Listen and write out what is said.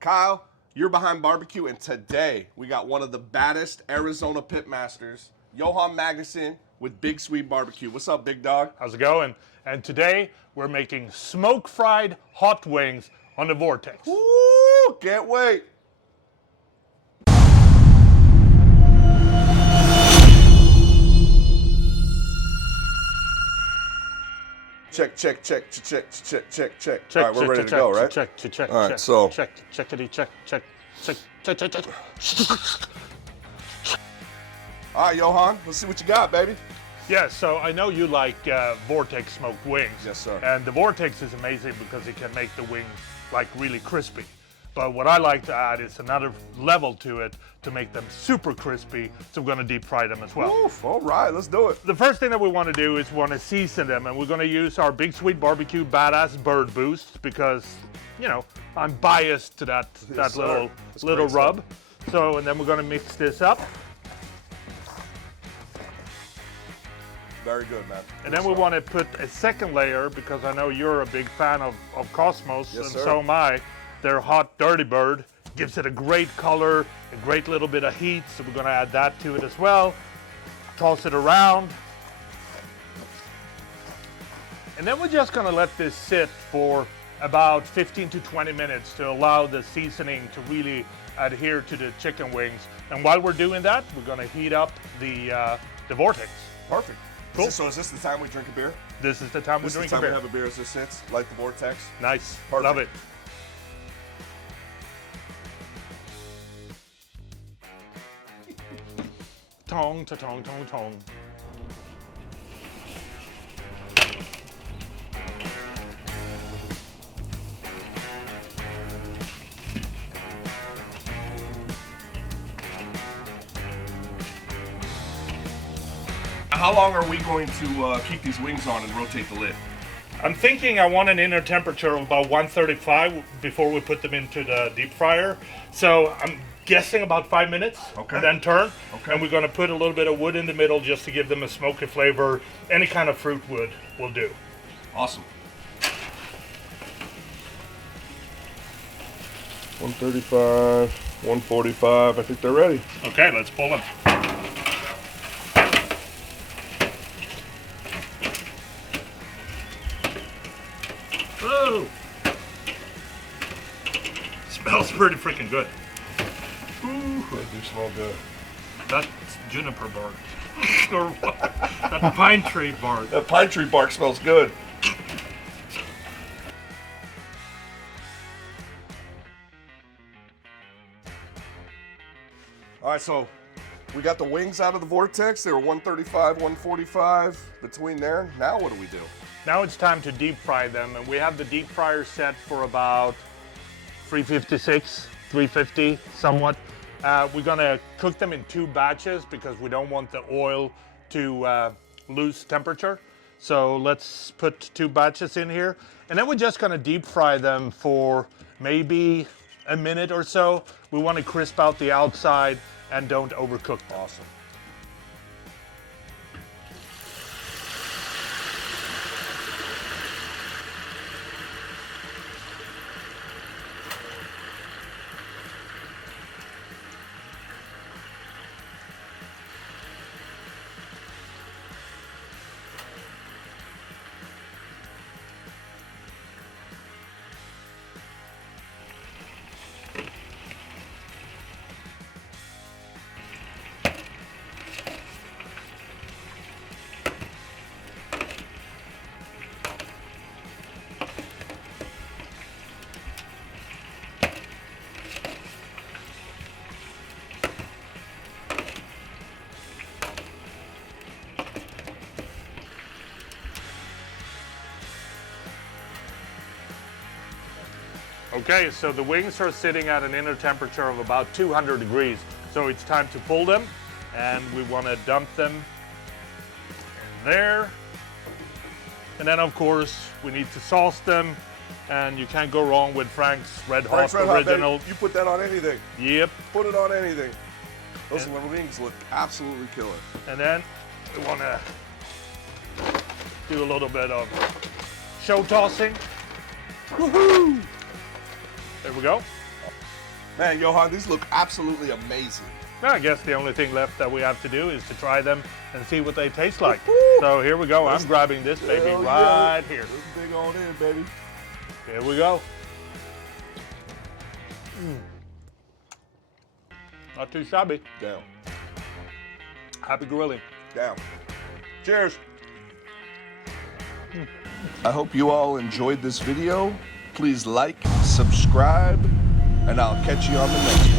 Kyle, you're behind barbecue, and today we got one of the baddest Arizona pitmasters, Johan Magnuson with Big Sweet Barbecue. What's up, big dog? How's it going? And today we're making smoke-fried hot wings on the Vortex. Woo! Can't wait. Check. All right, we're ready to go, right? Check. All right, so check. all right, Johan, let's see what you got, baby. Yeah, so I know you like Vortex smoked wings. Yes, sir. And the Vortex is amazing because it can make the wings like really crispy. But what I like to add is another level to it to make them super crispy. So we're gonna deep fry them as well. Oof, all right, let's do it. The first thing that we want to do is we want to season them, and we're going to use our Big Sweet Barbecue Badass Bird Boost because, you know, I'm biased to that little rub. So, and then we're going to mix this up. Very good, man. And then we want to put a second layer because I know you're a big fan of Cosmos, yes, and sir. so am I. Their hot dirty bird gives it a great color, a great little bit of heat, so we're going to add that to it as well. Toss it around. And then we're just going to let this sit for about 15 to 20 minutes to allow the seasoning to really adhere to the chicken wings. And while we're doing that, we're going to heat up the Vortex. Perfect. Cool. So is this the time we drink a beer? This is the time we drink a beer. This is the time we have a beer as this sits, like the Vortex. Nice. Perfect. Love it. Tong, ta-tong, tong, tong. How long are we going to keep these wings on and rotate the lid? I'm thinking I want an inner temperature of about 135 before we put them into the deep fryer. So I'm guessing about 5 minutes, okay. And then turn. Okay. And we're going to put a little bit of wood in the middle just to give them a smoky flavor. Any kind of fruit wood will do. Awesome. 135, 145, I think they're ready. Okay, let's pull them. Whoa! Smells pretty freaking good. Ooh, they do smell good. That's juniper bark. Or what? That's pine tree bark. That pine tree bark smells good. All right, so we got the wings out of the Vortex. They were 135, 145, between there. Now what do we do? Now it's time to deep fry them, and we have the deep fryer set for about 356, 350, somewhat. We're gonna cook them in 2 batches because we don't want the oil to lose temperature. So let's put 2 batches in here. And then we're just gonna deep fry them for maybe a minute or so. We wanna crisp out the outside and don't overcook them. Awesome. Okay, so the wings are sitting at an inner temperature of about 200 degrees. So it's time to pull them, and we want to dump them in there. And then of course, we need to sauce them, and you can't go wrong with Frank's Red Hot Original. You put that on anything. Yep. Put it on anything. Those wings look absolutely killer. And then we want to do a little bit of show tossing. Woohoo! There we go. Man, Johan, these look absolutely amazing. Now, I guess the only thing left that we have to do is to try them and see what they taste like. Woo-hoo! So here we go. I'm grabbing this baby Hell right yeah. here. Let's dig on in, baby. Here we go. Not too shabby. Down. Happy grilling. Down. Cheers. I hope you all enjoyed this video. Please like, subscribe, and I'll catch you on the next one.